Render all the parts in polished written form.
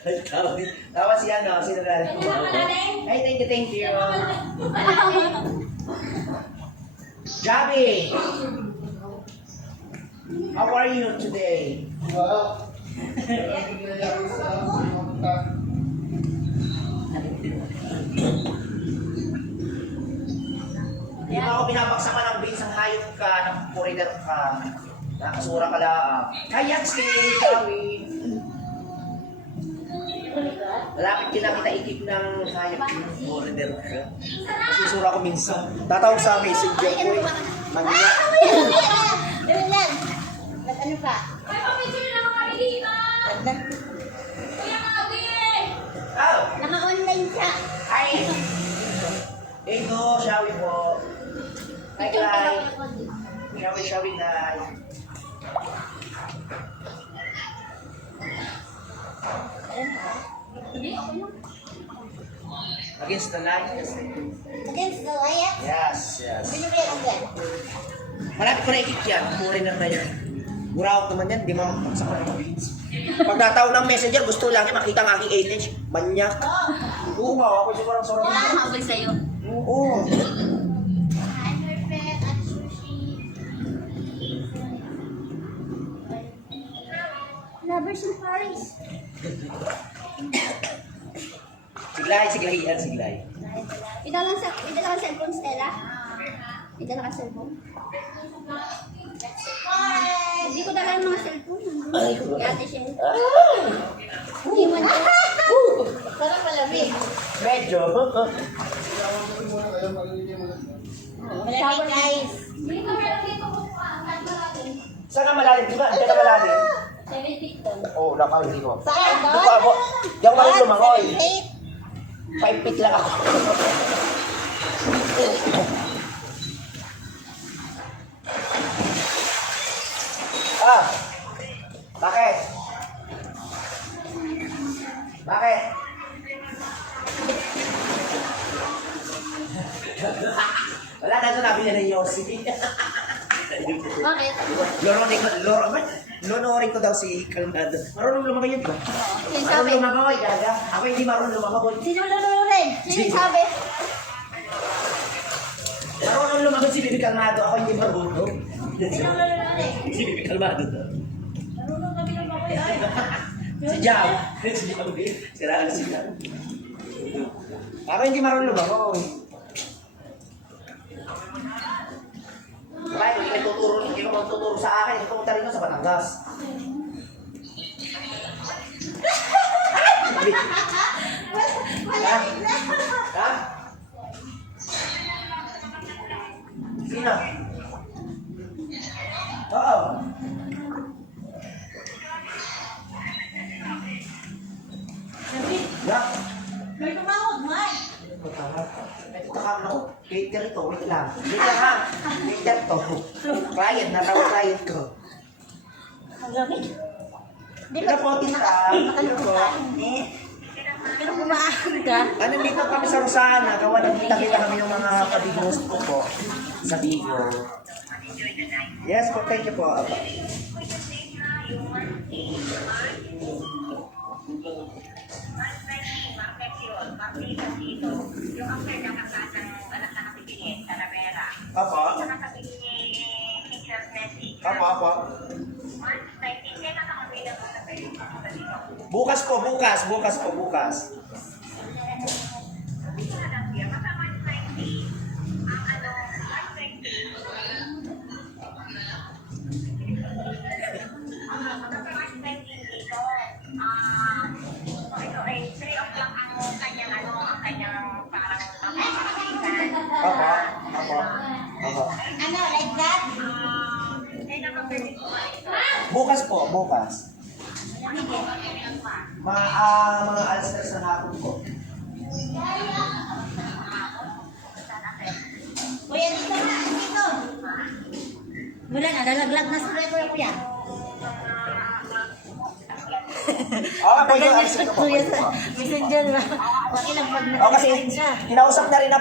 Tawa si ano, sino na? Ay, thank you. Javi! How are you today? Di ba ako binabagsakan ng base ang hayop ka, ng foreigner ka, nakasura ka lang. Kaya si Javi! Malapit din na kita ikip ng hayop ng foreigner ka. Nasusura ko minsan. Tatawag sa messenger ko eh. Mangya. Ano lang? Ano pa? Oh! Naka-online siya. Hi! Ego, Shawi po. Hi, Clay. Shawi na. Against the light, yes. Against the light? Yes, yes. Binibigyan ang gan. Malapit ko na ikik yan. Foreigner na yan. Burawak naman yan, di mo makapagsak ko ng beats. Pag nataon ng messenger, gusto lang makita ang aking 8-inch. Manyak. Oo nga, ako siguro ang sorong. Wala kang habol sa'yo. Oo. Perfect at sushi. Lovers in Paris. Siglay yan, siglay. Idala ka cellphone, Stella? Idala ka cellphone? Hindi ko dala ng mga cellphone. Ate Shell. Iwan ko. Parang malamig. Medyo. Malamig, guys. Saan ka malalim? Di ba? Diyan ka malalim? 7 feet doon. Oo, nakahuli ko. Saan Di doon? ko ako. Di ako marunong lumangoy. 7 feet. 5 feet lang ako. Ah! Bakit? Bakit? Wala na ito nabili ng Yossi. Bakit? Lonorin ko daw si Calmado. Marunong lumangoy yun ba? Sino sabi? Marunong lumangoy, gaga. Ako hindi marunong lumangoy. Sino rin? Sino sabi? Marunong lumangoy si Bibi Calmado. Ako hindi marunong. Sino rin? Si Bibi Calmado daw. Marunong kami ng baboy ay. Si Jam. Si Jam. Siraan si Jam. Ako hindi marunong lumangoy. Bakit? Hindi ko magtuturo sa akin. Hindi ko magtari sa Batangas. Ha? Ha? Sino? Oo. Ya? May tumawag, Mike. Ito kakam ako. Cater ito. Wait lang. Wait lang ha. Cater to. Client. Natawag client ko. Ang lamig. Di ba po tita? Hindi. Pero bumaan ka. Ano dito kami sa Rosana? Gawa nagkita kami ng mga kabigos ko po. Sa Bigo. Yes po. Thank you po. Apa? Apa? Bukas po. Apa? Ano, like that? Bukas. Mga alas 3 ng hapon po. Kuya, dito na. Dito. Wala na, lalaglag na sa kuya, kuya. Ako yung alas 3 po. Messenger na. Pakilang pag Kasi kinausap na rin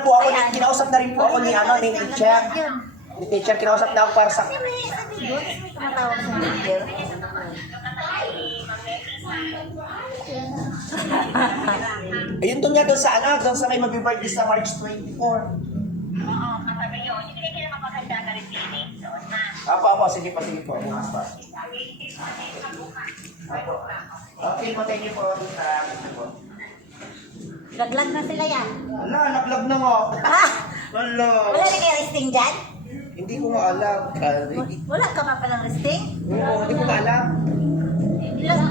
po ako ni teacher. Ni teacher, kinausap na ako para sa... Kasi may tumatawag sa messenger. Ayun doon nga doon sa ano, doon sa may mag-birthday sa March 24. Oo, kasama yun. Hindi kaya mapaganda ka rin feeling. Doon na. Apo, sige po. Bukas pa. Apo. Okay po, thank you po. Laglag na sila yan. Wala, laglag na nga. Wala. Wala na kayo resting dyan? Hindi ko nga alam. Wala ka pa palang resting? Oo, hindi ko nga alam.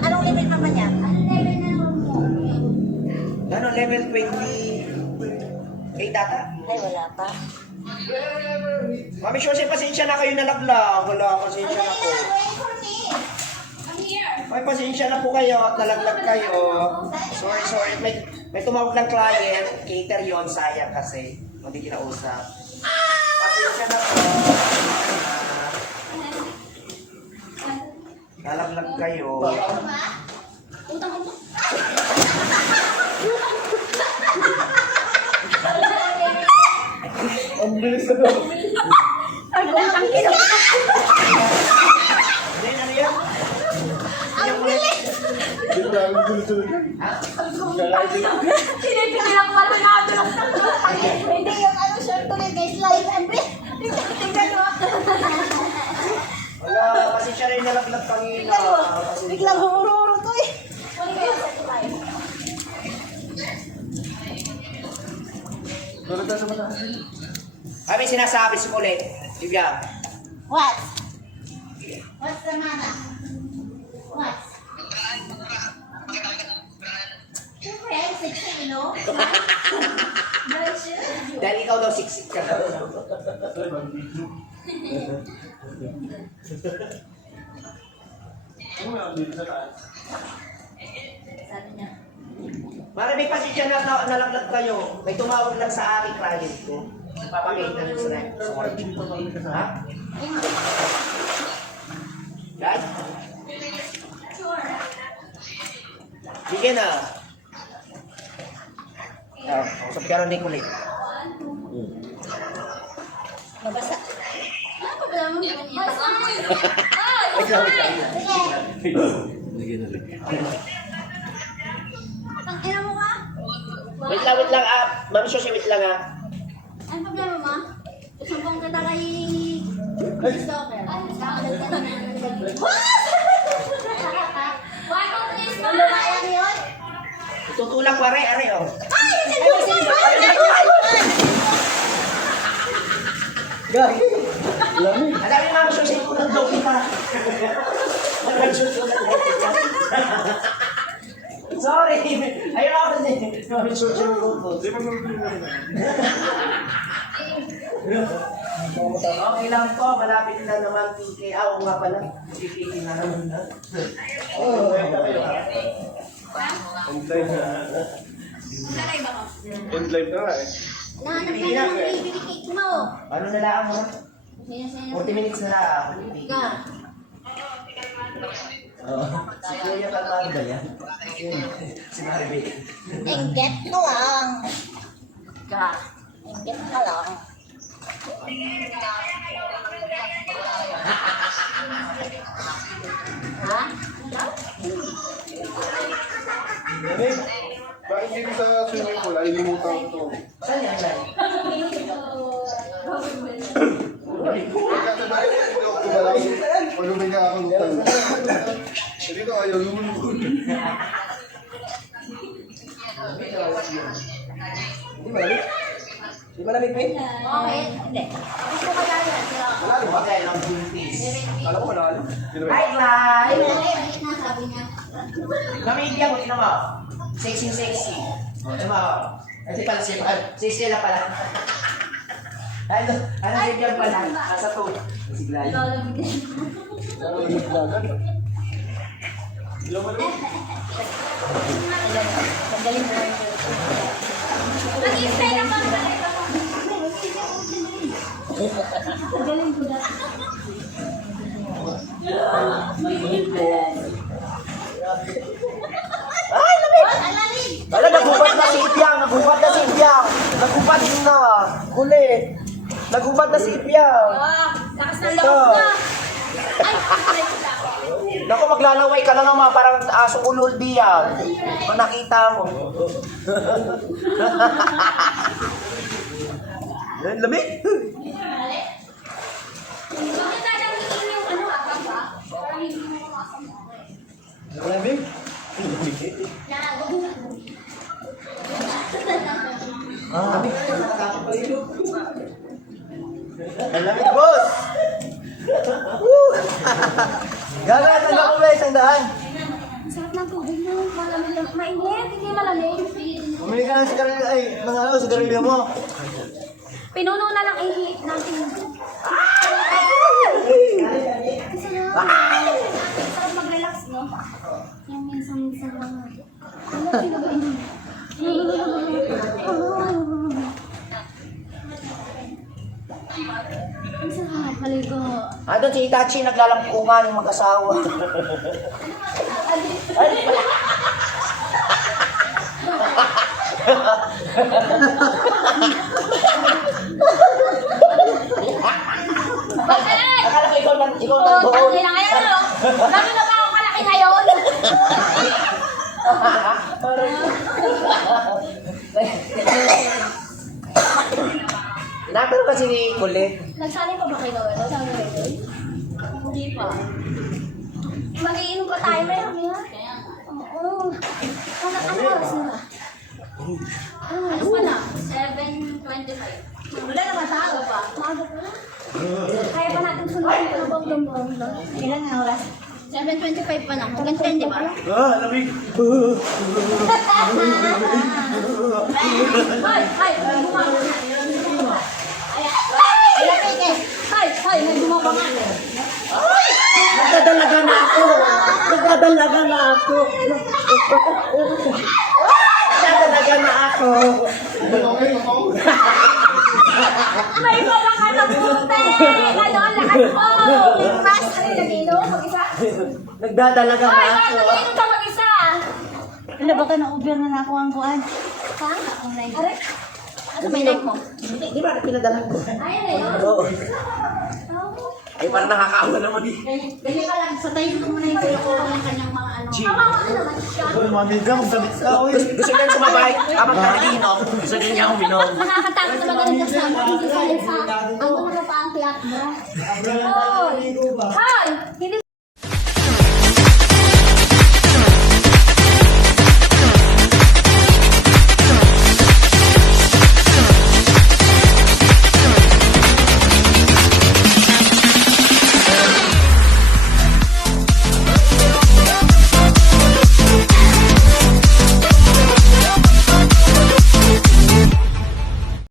Anong level pa ba niya? Anong level na Ano, level 28 data? Ay, wala pa. Mami Shoshe, pasensya na kayo nalaglag. Wala, pasensya na po. May pasensya na po kayo at nalaglag kayo. Sorry. May tumawag ng client. Cater yon, sayang kasi. Hindi kinausap. Pasensya na po. Nalaglag kayo. Utang mo. Ang bilis na. Ay, utang ina. Ano yan? Ang bilis. Sinipigilan ko pala nakatulog sa hindi yung ano short tuloy guys. Live and bilis. Tingnan mo. Wala, pasensya rin nalaglag kanina. Biglang humuro-huro to eh. Wala kayo sa live. Ay, may sinasabi si Colette. Bigyan. What? What's the matter? What? Siyempre, sexy, you know? Dahil ikaw daw siksik ka daw. Sabi niya. Mara, may pasensya na nalaglag kayo. May tumawag lang sa aking client ko. Papakita nyo sa ha? Guys? Sige na. Usap ka rin ni Kulit. Mabasa. Ano ba ba mo? Ang ina mo ka? Wait lang Mami Shoshe, wait lang Ano problema mo? Sumbong kita kay Christopher. Ano ba yan yun? Tutulak ko are oh. Ay! Ang dami Mami Shoshe, tulad daw kita. Sorry! Ayun ako din. Mami Shoshe, okay lang po, malapit na naman PK. Oo nga pala, PK na naman na. End live na nga eh. Nahanap na yung baby cake mo. Ano na lang mo? Sino? 40 minutes na lang. Ka. Si Kuya Kalmado ba yan? Si Maribel. Engget ka lang. Ka. Engget ka lang. Ha? Bakit dito sa swimming pool ay limutan ko? Saan yan? Saan? Kasi bakit hindi ako kumalaw? Pag huminga ako ng talo. Dito ayaw lumulun. Hindi malamig? Hindi malamig ba yun? Okay. Hindi. Gusto ko lang yan. Wala rin ba kaya ng green peas? Kala ko wala rin. Hi, Ay, Clyde! maliit na sabi niya. Namigyan mo, tinan mo. Sexy. O, tinan mo. Kasi pala si Stella pala. Ano si Bian pala? Nasa to. Si Clyde. Sandali mo. Mag-i-spray na pa. Sandali ko na. Ay, lamig! Ang lamig! Wala, nagubat na si Ibiang! Nagubat na! Kulit! Nagubat na si Ibiang! Ah, lakas ng loob na. Ay, Naku, maglalaway ka lang naman parang asong ulol diyan. Kung nakita mo. Lamig. Bakit dadamihin yung ano papa? Para hindi mo makasama. Lamig? Lamig, boss! Gagatan na ko ba isang daan? Sarap ng tubig mo. Malamig lang. Mainit, hindi malamig. Bumili ka ng sigarilyo, ay, mga ano, sigarilyo mo. Pinuno na lang ihit natin. Sarap mag-relax, no? Yung minsan-minsan lang. Ano, pinagain mo? Ang sarap, maligo. Doon si Itachi naglalangkungan ng mag-asawa. Ay, pala. Bakit? Akala ko ikaw nang Oh, doon. tangin na ngayon, no? Lagi na ba ako kalaki ngayon? Natanong kasi ni Kulit. Nagsali pa ba kayo? Nagsali ba kayo? Hindi pa. Mag-iinom pa tayo ngayon, ha? Oo. Ano oras na ba? Ano oras na? 7:25. Wala naman sa aga pa. Maaga pa na. Kaya pa natin sundin ito ng bonggang. Ilan na oras? 7:25 pa lang. Hanggang 10, di ba? Lamig. Hoy! Hoy! May bumaba nga. Hoy! May bumaba nga. Nagdadalaga na ako. Nagdadalaga na ako. Nagdadalaga na ako. May baba ka na puti! Ano ang lakas mo? Mas, ano yung nagino? Mag-isa? Nagdadalaga na Hoy! ako. Mas, nagino ka mag-isa? Wala ba ka na Uber na nakuha ang kuhan? Ha? Online. Are? Ano may like mo? Di ba pinadala ko? Ay, ano yun? Oo. Ay, parang nakakaawa naman eh. Ganyan ka lang, sa tayo ko muna yung kinukuha ng kanyang mga ano. Kawawa ka naman siya. Mami ka, magdamit ka. Gusto niya sumabay habang nakagiinom. Gusto niya uminom. Nakakatakot naman ganun kasama. Hindi sa ano na pa ang tiyat mo. Hoy! Hoy! Hindi